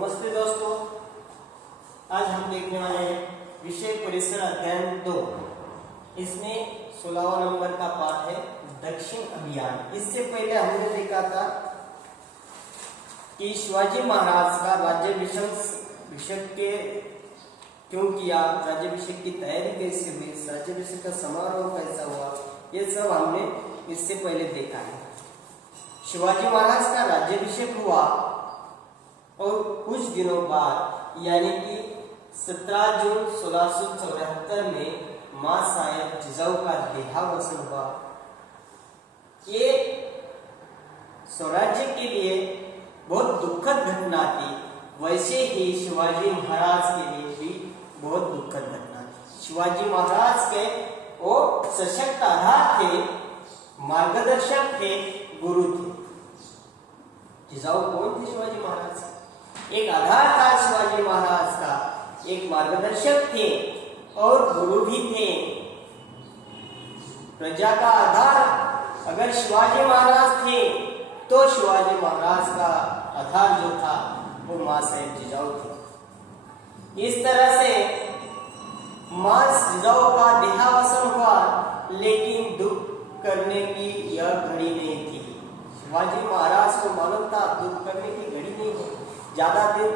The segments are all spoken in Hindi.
नमस्ते दोस्तों, आज हम देखने वाले हैं विषय परिसर अध्ययन 2। इसमें 16वां नंबर का पाठ है दक्षिण अभियान। इससे पहले हमने देखा था कि शिवाजी महाराज का राज्याभिषेक के क्यों किया, राज्याभिषेक की तैयारी कैसे हुई, राज्याभिषेक का समारोह कैसा हुआ, ये सब हमने इससे पहले देखा है। शिवाजी महाराज का राज्याभिषेक हुआ और कुछ दिनों बाद यानी कि 17 जून 1674 में मां साहेब जिजाऊ का देहावसान हुआ। ये स्वराज्य के लिए बहुत दुखद घटना थी। वैसे ही शिवाजी महाराज के लिए भी बहुत दुखद घटना थी। शिवाजी महाराज के वो सशक्त आधार थे, मार्गदर्शक थे, गुरु थे। जिजाऊ कौन थे? शिवाजी महाराज एक आधार था, शिवाजी महाराज का एक मार्गदर्शक थे और गुरु भी थे। प्रजा का आधार अगर शिवाजी महाराज थे तो शिवाजी महाराज का आधार जो था वो मां साहेब जिजाऊ थे। इस तरह से मां जिजाऊ का देहावसान हुआ, लेकिन दुख करने की यह घड़ी नहीं थी। शिवाजी महाराज को मालूम था दुख करने की घड़ी नहीं है, ज्यादा दिन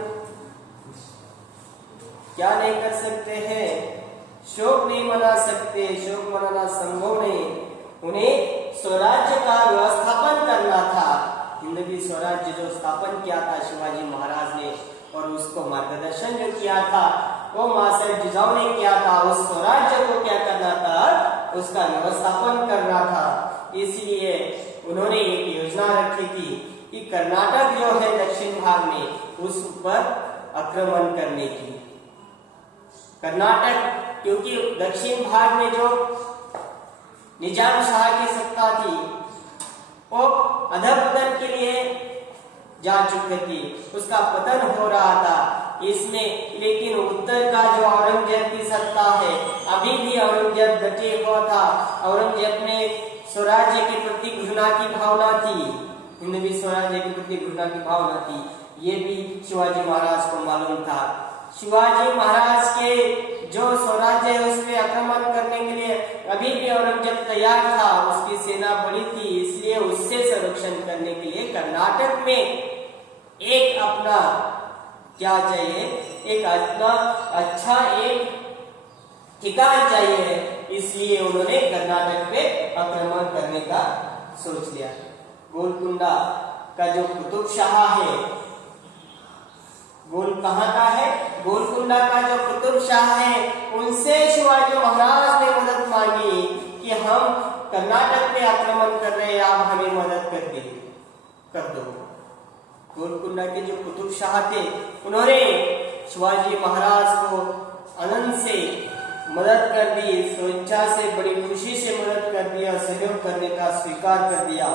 क्या नहीं कर सकते हैं, शोक नहीं मना सकते, शोक मनाना संभव नहीं। उन्हें स्वराज्य का व्यवस्थापन करना था। हिंदवी स्वराज्य जो स्थापन किया था शिवाजी महाराज ने और उसको मार्गदर्शन जो किया था वो मां साहेब जिजाऊ ने किया था। उस स्वराज्य को क्या करना था, उसका व्यवस्थापन करना था। इसलिए उन्होंने एक योजना रखी थी कि कर्नाटक जो है दक्षिण भाग में उस पर आक्रमण करने की। कर्नाटक क्योंकि दक्षिण भाग में जो निजाम शाह की सत्ता थी वो अधःपतन के लिए जा चुकी थी, उसका पतन हो रहा था इसमें। लेकिन उत्तर का जो औरंगजेब की सत्ता है, अभी भी औरंगजेब डटे हुआ था। औरंगजेब में स्वराज्य के प्रति घृणा की भावना थी, हिंदवी स्वराज्य के प्रति घृणा की भावना थी। ये भी शिवाजी महाराज को मालूम था। शिवाजी महाराज के जो स्वराज्य है उस पर आक्रमण करने के लिए अभी भी औरंगजेब तैयार था, उसकी सेना बड़ी थी। इसलिए उससे संरक्षण करने के लिए कर्नाटक में एक अपना क्या चाहिए, एक अपना अच्छा एक ठिकाना चाहिए। इसलिए उन्होंने कर्नाटक पे आक्रमण करने का सोच लिया। गोलकुंडा का जो कुतुब शाह है, कहाँ का है? गोलकुंडा का जो कुतुब शाह है, उनसे शिवाजी महाराज ने मदद मांगी कि हम कर्नाटक पे आक्रमण कर रहे हैं, आप हमें मदद कर दो। गोलकुंडा के जो कुतुब शाह थे उन्होंने शिवाजी महाराज को आनंद से मदद कर दी, स्वेच्छा से, बड़ी खुशी से मदद कर दिया, सहयोग करने का स्वीकार कर दिया।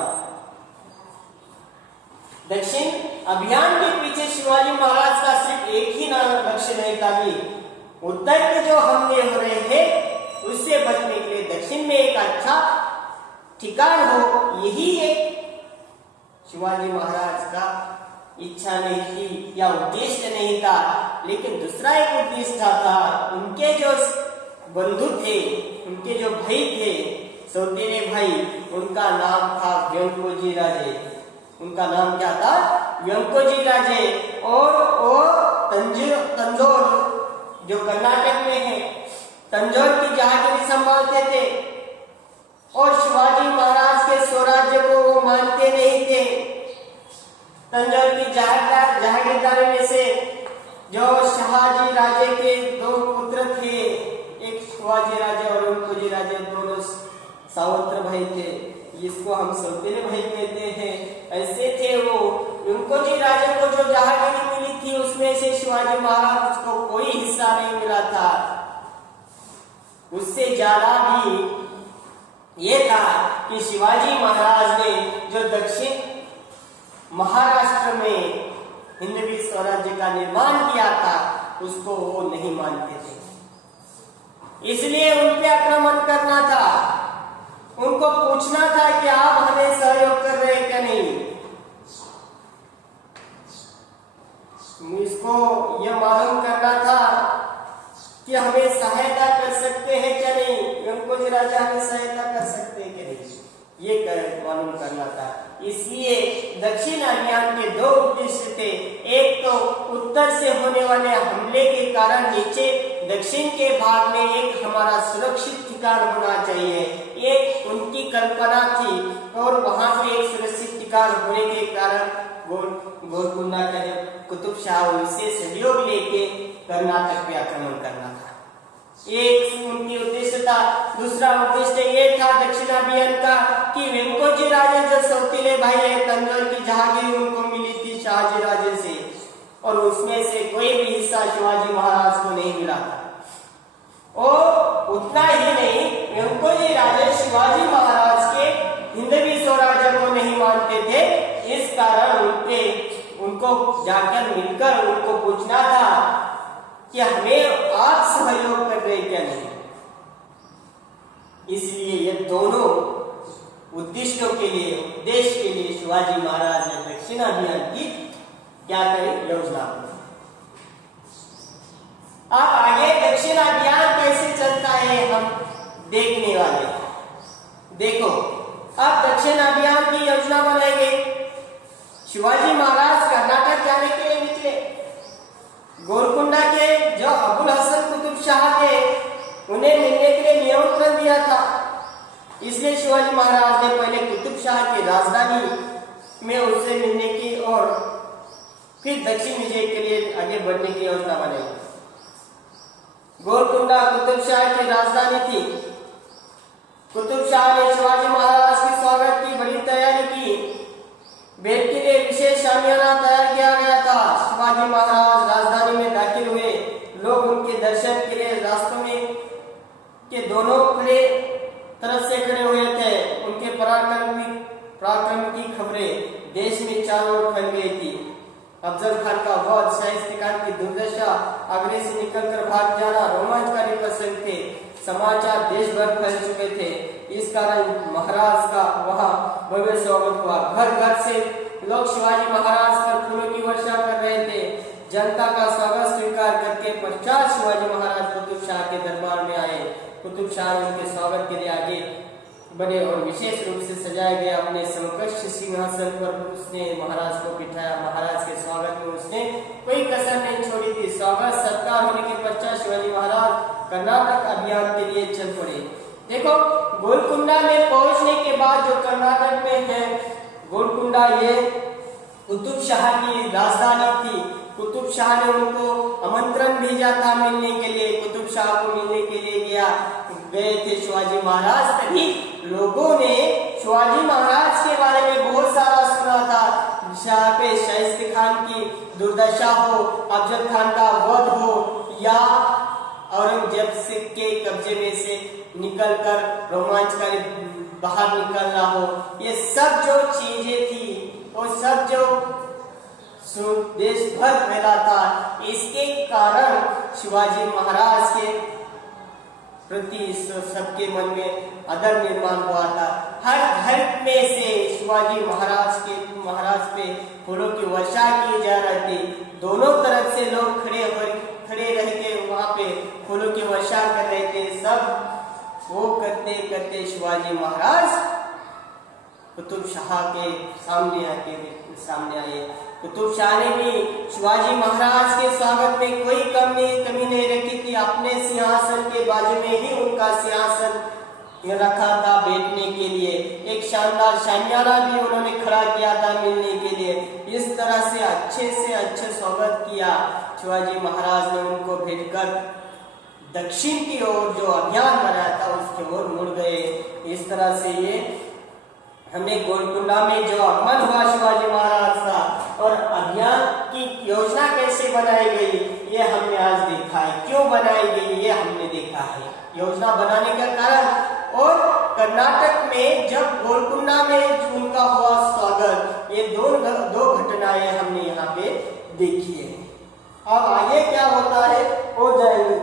दक्षिण अभियान के पीछे शिवाजी महाराज का सिर्फ एक ही लक्ष्य नहीं था कि उत्तर के जो हमले हो रहे हैं उससे बचने के लिए दक्षिण में एक अच्छा ठिकाना हो, यही एक शिवाजी महाराज का इच्छा नहीं थी या उद्देश्य नहीं था। लेकिन दूसरा एक उद्देश्य था। उनके जो बंधु थे, उनके जो भाई थे, सौतेले भाई, उनका नाम था व्यंकोजी राजे। उनका नाम क्या था? व्यंकोजी राजे। और वो तंजौर जो कर्नाटक में है, तंजौर की जहागिरी संभालते थे और शिवाजी महाराज के स्वराज्य को वो मानते नहीं थे। तंजौर की जहागीरदारी में से जो शाहजी राजे के दो पुत्र थे, एक शिवाजी राजे और व्यंकोजी राजे, दोनों सावत्र भाई थे। इसको हम सौतेले भाई कहते हैं। ऐसे थे वो। व्यंकोजी राजे को जो जहागिरी मिली थी उसमें से शिवाजी महाराज को कोई हिस्सा नहीं मिला था। उससे ज्यादा भी ये था कि शिवाजी महाराज ने जो दक्षिण महाराष्ट्र में हिंदवी स्वराज्य का निर्माण किया था उसको वो नहीं मानते थे। इसलिए उन पे आक्रमण करना था। उनको पूछना था कि आप हमें सहयोग कर रहे हैं क्या नहीं। इसको कि हमें सहायता कर सकते हैं क्या नहीं, वेंकोजी राजा हमें सहायता कर सकते हैं क्या नहीं, ये मालूम करना था। इसलिए दक्षिण अभियान के दो उद्देश्य थे। एक तो उत्तर से होने वाले हमले के कारण नीचे दक्षिण के भाग में एक हमारा सुरक्षित ठिकाना होना चाहिए, एक उनकी कल्पना थी। और वहां पे एक सुरक्षित ठिकाना होने के कारण गोलकुंडा का जब कुतुब शाह उनसे सहयोग लेके कर्नाटक पे आक्रमण करना था, एक उनकी उद्देश्य था। दूसरा उद्देश्य ये था दक्षिण अभियान का कि वेंकोजी राजे जो सौतीले भाई है, तंजौर की जहांगीर उनको मिली थी शाहजी राजे से, और उसमें से कोई भी हिस्सा शिवाजी महाराज को नहीं मिला था। और उतना ही नहीं, वेंकोजी राजे शिवाजी महाराज के हिंदवी स्वराज्य को नहीं मानते थे। इस कारण उनको जाकर मिलकर उनको पूछना था कि हमें आप सहयोग कर रहे क्या नहीं। इसलिए ये दोनों उद्देश्यों के लिए, उद्देश्य के लिए शिवाजी महाराज ने दक्षिण अभियान की क्या करी, योजना। अब आगे दक्षिण अभियान कैसे चलता है हम देखने वाले। देखो, अब दक्षिण अभियान की योजना बनाई गई। शिवाजी महाराज कर्नाटक जाने के लिए निकले। गोलकुंडा के जो अबुल हसन कुतुब शाह थे, उन्हें मिलने के लिए निमंत्रण दिया था। इसलिए शिवाजी महाराज ने पहले कुतुब शाह की राजधानी में उससे मिलने की और फिर दक्षिण विजय के लिए आगे बढ़ने की योजना बनाई। गोलकुंडा कुतुब शाह की राजधानी थी। कुतुब शाह ने शिवाजी महाराज के स्वागत की बड़ी तैयारी की। भेंट के लिए विशेष शामियाना तैयार किया गया था। शिवाजी महाराज राजधानी में दाखिल हुए। लोग उनके दर्शन के लिए रास्तों में के दोनों तरफ से खड़े हुए थे। उनके पराक्रम की खबरें देश में चारों ओर फैल गई थी। अफजल खान का वध, शाइस्ता खान की दुर्दशा, आगरे से निकलकर भाग जाना रोमांचकारी प्रसंग थे। समाचार देश भर फैल चुके थे। इस कारण महाराज का वहां भव्य स्वागत हुआ। घर घर से लोग शिवाजी महाराज पर फूलों की वर्षा कर रहे थे। जनता का स्वागत स्वीकार करके पश्चात शिवाजी महाराज कुतुब शाह के दरबार में आए। कुतुब शाह ने उनके स्वागत के लिए आगे बढ़े और विशेष रूप से सजाए गए अपने समकक्ष सिंहासन पर उसने महाराज को बिठाया। महाराज के स्वागत में उसने कोई कसर नहीं छोड़ी थी। स्वागत सत्कार होने के पश्चात शिवाजी महाराज कर्नाटक अभियान के लिए चल पड़े। देखो, गोलकुंडा में पहुंचने के बाद जो कर्नाटक में है, गोलकुंडा ये कुतुब शाह की राजधानी थी। कुतुब शाह ने उनको आमंत्रण भेजा था मिलने के लिए। कुतुब शाह को मिलने के लिए गए थे शिवाजी महाराज। तभी लोगों ने शिवाजी महाराज के बारे में बहुत सारा सुना था। शाह पे शाइस्ता खान की दुर्दशा हो, अफजल खान का वध हो, या औरंगजेब के कब्जे में से निकलकर रोमांचकारी बाहर निकलना हो, ये सब जो चीजें थी वो सब जो देश भर फैला था। इसके कारण शिवाजी महाराज के प्रति सबके मन में आदर निर्माण हुआ था। हर घर में से शिवाजी महाराज पे फूलों की वर्षा की जा रही थी। दोनों तरफ से लोग खड़े रह के वहां पे फूलों की वर्षा कर रहे थे। सब वो करते करते शिवाजी महाराज कुतुब शाह के सामने आए। कुतुब शाह ने भी शिवाजी महाराज के स्वागत में कोई कमी नहीं रखी थी। अपने सिंहासन के बाजू में ही उनका सिंहासन रखा था बैठने के लिए। एक शानदार शामियाना भी उन्होंने खड़ा किया था मिलने के लिए। इस तरह से अच्छे स्वागत किया। शिवाजी महाराज ने उनको भेजकर दक्षिण की ओर जो अभियान बनाया था उसकी ओर मुड़ गए। इस तरह से ये हमें गोलकुंडा में जो आगमन हुआ शिवाजी महाराज का और अभियान की योजना कैसे बनाई गई, ये हमने आज देखा है। क्यों बनाई गई ये हमने देखा है, योजना बनाने का कारण। और कर्नाटक में जब गोलकुंडा में उनका हुआ स्वागत, ये दो घटनाएं हमने यहाँ पे देखी है। अब आगे क्या होता है वो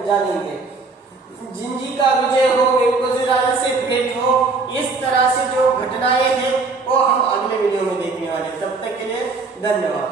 जानेंगे। जिंजी का विजय हो, वेंकोजी राजे से भेंट हो, इस तरह से जो घटनाएं हैं वो हम अगले वीडियो में देखने वाले। तब तक के लिए धन्यवाद।